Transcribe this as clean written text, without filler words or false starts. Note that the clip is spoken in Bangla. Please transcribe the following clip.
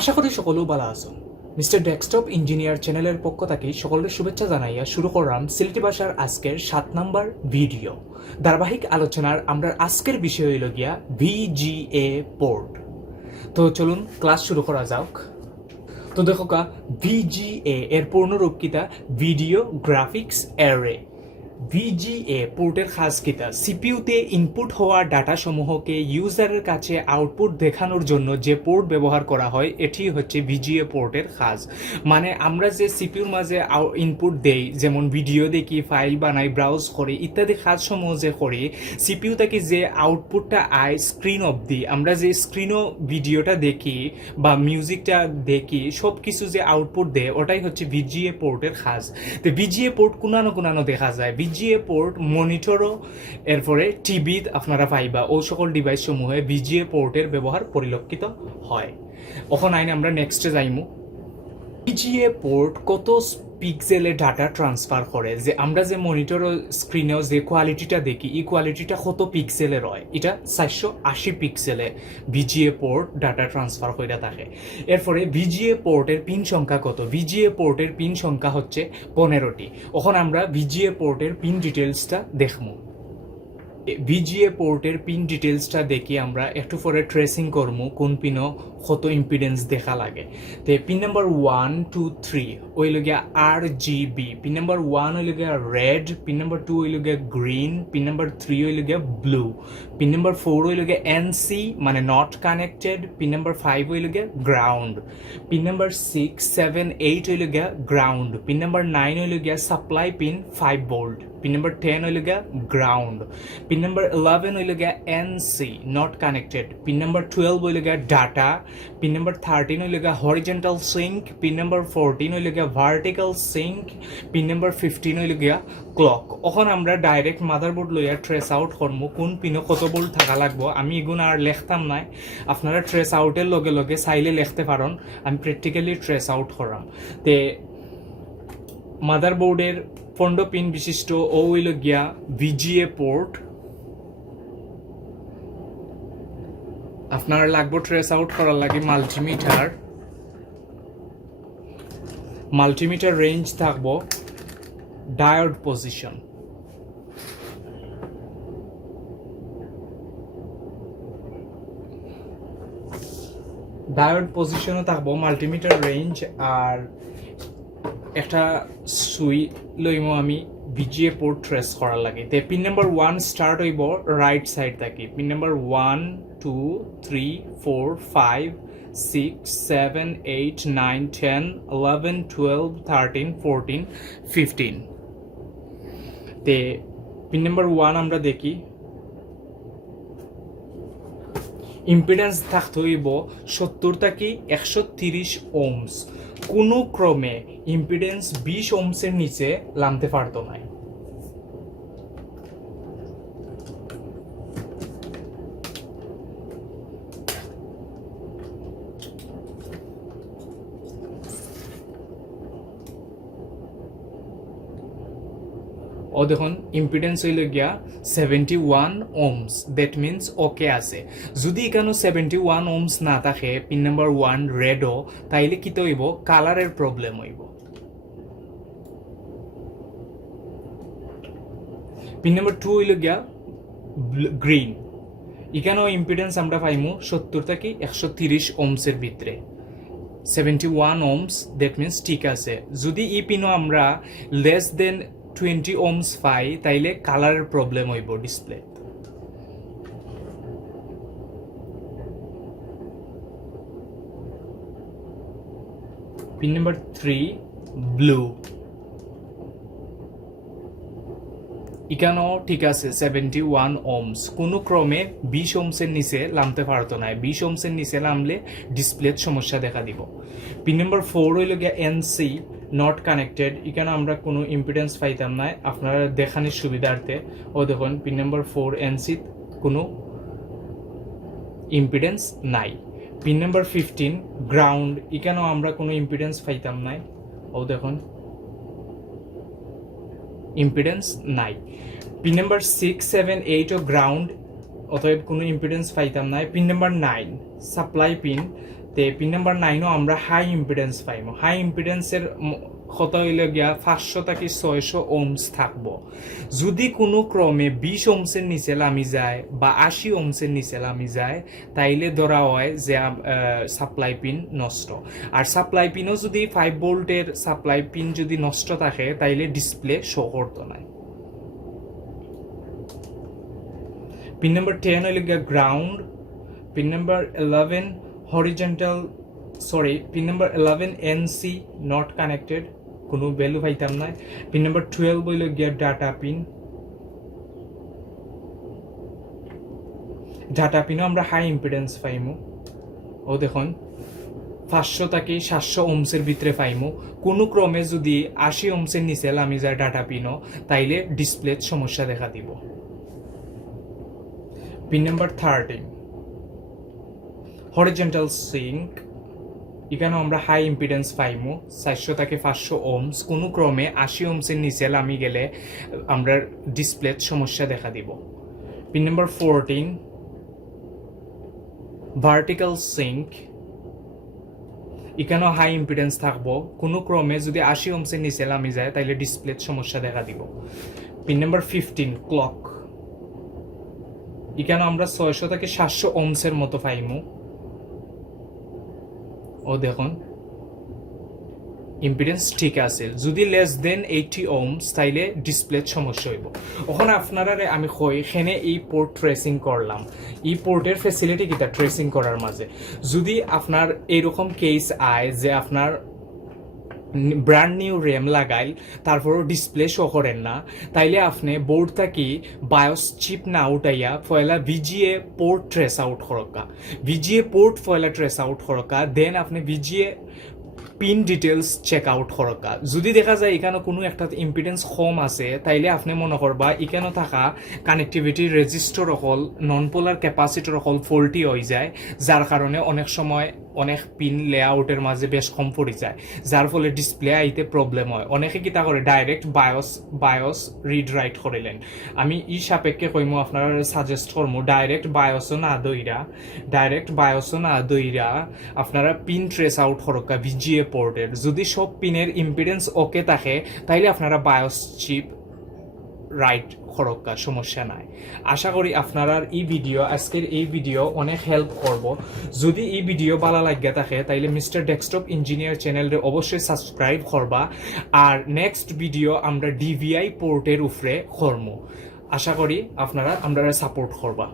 আশা করি সকলেও ভালো আছো। মিস্টার ডেস্কটপ ইঞ্জিনিয়ার চ্যানেলের পক্ষ থেকে সকলের শুভেচ্ছা জানাইয়া শুরু করলাম সিলেটি ভাষার আজকের 7 নম্বর ভিডিও। ধারাবাহিক আলোচনার আমরা আজকের বিষয় হইল গিয়া VGA পোর্ট। তো চলুন ক্লাস শুরু করা যাক। তো দেখো VGA এর পূর্ণরূপ কিতা ভিডিও গ্রাফিক্স অ্যারে। VGA পোর্টের খাস কিতা সিপিইউতে ইনপুট হওয়া ডাটা সমূহকে ইউজারের কাছে আউটপুট দেখানোর জন্য যে পোর্ট ব্যবহার করা হয় এটি হচ্ছে VGA পোর্টের খাস। মানে আমরা যে সিপিইউর মাঝে ইনপুট দেই, যেমন ভিডিও দেখি, ফাইল বানাই, ব্রাউজ করি ইত্যাদি কাজসমূহ যে করি, সিপিইউ থেকে যে আউটপুটটা আয় স্ক্রিন অবধি, আমরা যে স্ক্রিনও ভিডিওটা দেখি বা মিউজিকটা দেখি, সব কিছু যে আউটপুট দেয় ওটাই হচ্ছে VGA পোর্টের খাস। তো VGA পোর্ট কোনানো দেখা যায়। VGA পোর্ট মনিটরও, এরপরে টিভি আপনারা পাইবা, ও সকল ডিভাইস সমূহে VGA পোর্টের ব্যবহার পরিলক্ষিত হয়। এখন আইন আমরা নেক্সটে যাইমু। VGA পোর্ট কত পিক্সেলে ডাটা ট্রান্সফার করে, যে আমরা যে মনিটর স্ক্রিনেও যে কোয়ালিটিটা দেখি এই কোয়ালিটিটা কত পিক্সেলের হয়, এটা 480 পিক্সেলে VGA পোর্ট ডাটা ট্রান্সফার করে থাকে। এরপরে VGA পোর্টের পিন সংখ্যা কত? VGA পোর্টের পিন সংখ্যা হচ্ছে 15টি। এখন আমরা VGA পোর্টের পিন ডিটেলসটা দেখবো। VGA পোর্টের পিন ডিটেলসটা দেখি আমরা একটু পরে ট্রেসিং করবো কোন পিনও কত ইম্পিডেন্স দেখা লাগে। তো পিন নাম্বার 1, 2, 3 ওই লগিয়া RGB, পিন নাম্বার 1 ওই লগিয়া রেড, পিন নাম্বার 2 ওই লগিয়া গ্রিন, পিন নাম্বার 3 ওই লগিয়া ব্লু, পিন নাম্বার 4 ওই লগিয়া NC মানে নট কানেক্টেড, পিন নাম্বার 5 ওই লগিয়া গ্রাউন্ড, পিন নাম্বার 6, 7, 8 ওই লগিয়া গ্রাউন্ড, পিন নাম্বার 9 ওই লগিয়া supply pin 5 volt, pin number 10 ওই লগিয়া গ্রাউন্ড, পিন নাম্বার 11 ওই লগিয়া NC not connected, pin number 12 ওই লগিয়া ডাটা, পিন নাম্বার 13 ওই লগিয়া হরিজন্টাল সিঙ্ক, পিন নাম্বার 14 ওই লগিয়া ভার্টিক্যাল সিঙ্ক, পিন নাম্বার 15 ওই লগিয়া ক্লক। এখন আমরা ডাইরেক্ট মাদারবোর্ড লইয়া ট্রেস আউট করবো কোন পিনও কত ভোল্ট থাকা লাগবো। আমি এগুলো আর লেখতাম নাই, আপনারা ট্রেস আউটের লগে লগে চাইলে লিখতে পারেন, আমি প্র্যাকটিক্যালি ট্রেস আউট করাম। তে মাদারবোর্ডের 15 পিন বিশিষ্ট ও হইল গিয়া VGA পোর্ট। আপনার লাগবো ট্রেস আউট করার লাগে মাল্টিমিটার রেঞ্জ থাকবো, ডায়োড পজিশন, ডায়োড পজিশনও থাকবো, মাল্টিমিটার রেঞ্জ, আর একটা সুই লইমো আমি VGA পোর্ট ট্রেস করার লাগে। তে পিন নাম্বার 1 স্টার্ট হইব রাইট সাইড থেকে, পিন নাম্বার 1, 2, 3, 4, 5, 6, 7, 8, 9, 10, 11, 12, 13, 14, 15। তে পিন নাম্বার 1 আমরা দেখি, ইম্পিডেন্স থাকতে হইব 70 থেকে 130 ওহমস। কোনো ক্রমে ইম্পিডেন্স 20 ওহমসের নিচে নামতে পারতো না। ও দেখুন ইম্পিডেন্স হইল গিয়া 71 ওহমস, দ্যাট মিনস ওকে আছে। যদি এখানে 71 ওহমস না থাকে, পিন নাম্বার 1 রেডও, তাইলে কি হইব? কালারের প্রবলেম হইব। পিন নাম্বার 2 হইল গিয়া গ্রিন, এখানেও ইম্পিডেন্স আমরা পাইমু 70 থেকে 130 ওহমসের ভিতরে, 71 ওহমস, দ্যাট মিনস ঠিক আছে। যদি ই পিনও আমরা লেস দেন 20 ওহমস পাই, তাইলে কালারের প্রবলেম হইব ডিসপ্লে। পিন নাম্বার 3 ব্লু, এখানেও ঠিক আছে 71 ওহমস। কোনো ক্রমে 20 ওহমসের নিচে নামতে পারতো না, 20 ওহমসের নিচে নামলে ডিসপ্লের সমস্যা দেখা দিব। পিন নাম্বার 4 হইল গিয়া NC নট কানেক্টেড, এখানে আমরা কোনো ইম্পিডেন্স পাইতাম না, আপনারা দেখানোর সুবিধার্থে ও দেখুন পিন নাম্বার 4 NC কোনো ইম্পিডেন্স নাই। পিন নাম্বার 15 গ্রাউন্ড, এখানেও আমরা কোনো ইম্পিডেন্স পাইতাম না, ও দেখুন ইম্পিডেন্স নাই। পিন নাম্বার 6, 7, 8 ও গ্রাউন্ড, অতএব কোনো ইম্পিডেন্স পাইতাম না। পিন নাম্বার 9 সাপ্লাই পিন, তে পিন নাম্বার 9ও আমরা হাই ইম্পিডেন্স পাইমো হাই ইম্পিডেন্সের কত হইল গিয়া 500 থেকে 600 ওহমস থাকবো যদি কোনো ক্রমে 20 ওহমসের নিচে নামি যায় বা 80 ওহমসের নিচে নামি যায় তাইলে ধরা হয় যে সাপ্লাই পিন নষ্ট আর সাপ্লাই পিনও যদি 5 ভোল্টের সাপ্লাই পিন যদি নষ্ট থাকে তাইলে ডিসপ্লে শো করতো না পিন নাম্বার 10 হইল গিয়া ground pin number 11 horizontal pin number 11 NC not connected কোনো ভ্যালু পাইতাম না পিন নাম্বার 12 হইল গিয়া ডাটা পিনও আমরা হাই ইম্পিডেন্স পাইমু ও দেখুন 500 থেকে 700 ওহমসের ভিতরে পাইমু কোনো ক্রমে যদি 80 ওহমসের নিচে নামি যায় ডাটা পিনও তাইলে ডিসপ্লে সমস্যা দেখা দিব পিন নাম্বার 13 হরিজন্টাল সিঙ্ক এখানেও আমরা হাই ইম্পিডেন্স পাইমু 400 থেকে 500 ওহমস কোনো ক্রমে 80 ওহমসের নিচে নামি গেলে আমরা ডিসপ্লে সমস্যা দেখা দিব পিন নাম্বার 14 ভার্টিক্যাল সিঙ্ক এখানেও হাই ইম্পিডেন্স থাকবো কোনো ক্রমে যদি 80 ওহমসের নিচে নামি যায় তাহলে ডিসপ্লে সমস্যা দেখা দিব পিন নাম্বার 15 ক্লক এখানে আমরা 600 থেকে 700 ওহমসের মতো পাইমু ও দেখুন ইম্পিডেন্স ঠিক আছে যদি লেস দেন 80 ওহমস তাইলে ডিসপ্লে সমস্যা হইব ওখানে আপনারা আমি কই এখানে এই পোর্ট ট্রেসিং করলাম এই পোর্টের ফ্যাসিলিটি কিটা ট্রেসিং করার মাঝে যদি আপনার এরকম কেস আয় যে আপনার ব্র্যান্ড নিউ র্যাম লাগাইল তারপরও ডিসপ্লে শো করেন না তাইলে আপনি বোর্ড থাকি বায়োস চিপ না উঠাইয়া পয়লা VGA পোর্ট ট্রেস আউট করকা VGA পোর্ট পয়লা ট্রেস আউট করকা দেন আপনি VGA pin details check out করকা যদি দেখা যায় এখানে কোনো একটা ইম্পিডেন্স কম আছে তাইলে আপনি মনে করবা এখানে থাকা কানেক্টিভিটি রেজিস্টার অকল নন পোলার ক্যাপাসিটর অকল ফল্টি হয়ে যায় যার কারণে অনেক সময় অনেক পিন লেআউটের মাঝে বেশ কম পড়ে যায় যার ফলে ডিসপ্লে আইতে প্রবলেম হয় অনেকে কিতা করে ডাইরেক্ট বায়োস রিড রাইট করিলেন আমি ই সাপেক্ষে কইমু আপনারা সাজেস্ট করমু ডাইরেক্ট বায়োসও না দইরা আপনারা পিন ট্রেস আউট করকা VGA পোর্টের যদি সব পিনের ইম্পিডেন্স ওকে থাকে তাইলে আপনারা বায়োস চিপ রাইট খরক্কা সমস্যা নাই আশা করি আপনারা আজকের এই ভিডিও অনেক হেল্প করব যদি এই ভিডিও ভালো লাগে থাকে তাইলে মিস্টার ডেস্কটপ ইঞ্জিনিয়ার চ্যানেলরে অবশ্যই সাবস্ক্রাইব করবা আর নেক্সট ভিডিও আমরা DVI পোর্টের উপরে করব আশা করি আপনারা আমরা সাপোর্ট করবা